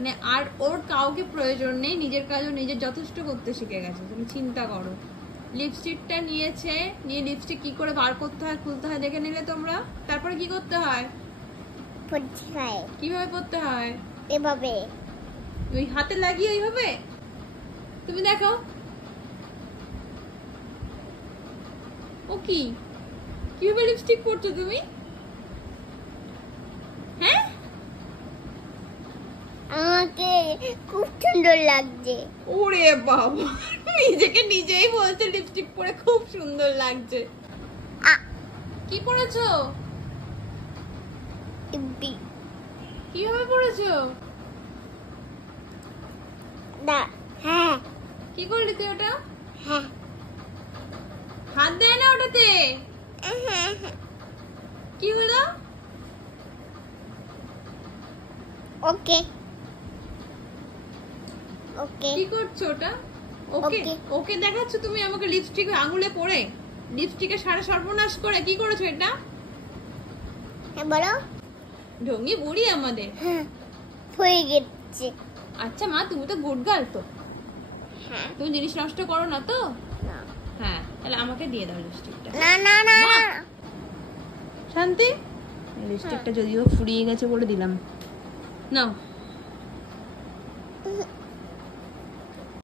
মানে আর ওর কাউকে প্রয়োজন নেই, নিজের কাজও নিজের যথেষ্ট করতে শিখে গেছে। তুমি চিন্তা করো, লিপস্টিকটা নিয়েছে, নিয়ে লিপস্টিক কি করে বার করতে হয় খুলতে হয় দেখে নিলে তোমরা। তারপরে কি করতে হয়? পড়তে হয়। কিভাবে পড়তে হয়? এভাবে ওই হাতে লাগিয়ে এইভাবে। তুমি দেখো ও কি কিভাবে লিপস্টিক পরছো তুমি? হ্যাঁ আমাকে খুব সুন্দর লাগছে। ওরে বাবা, নিজেকে নিজেই বলছে লিপস্টিক পরে খুব সুন্দর লাগছে। কি পরেছো? কিভাবে পরেছো? হ্যাঁ। কি করলি তুই ওটা? হ্যাঁ। হাত দেয় না ওটাতে। কি হলো? ওকে ওকে। কি করছো ওটা? ওকে ওকে দেখাচ্ছ তুমি আমাকে লিপস্টিক আঙুলে পরে, লিপস্টিকে সারা সর্বনাশ করে কি করেছো এটা? হ্যাঁ বলো। ঢঙ্গি বুড়ি আমাদের। হ্যাঁ হয়ে গেছে। আচ্ছা মা, তুমি তো গুড গার্ল তো, হ্যাঁ। তুমি জিনিস নষ্ট করো না তো? না। হ্যাঁ, তাহলে আমাকে দিয়ে দাও লিপস্টিকটা। না না না শান্তি, লিপস্টিকটা যদিও ফুরিয়ে গেছে বলে দিলাম, নাও।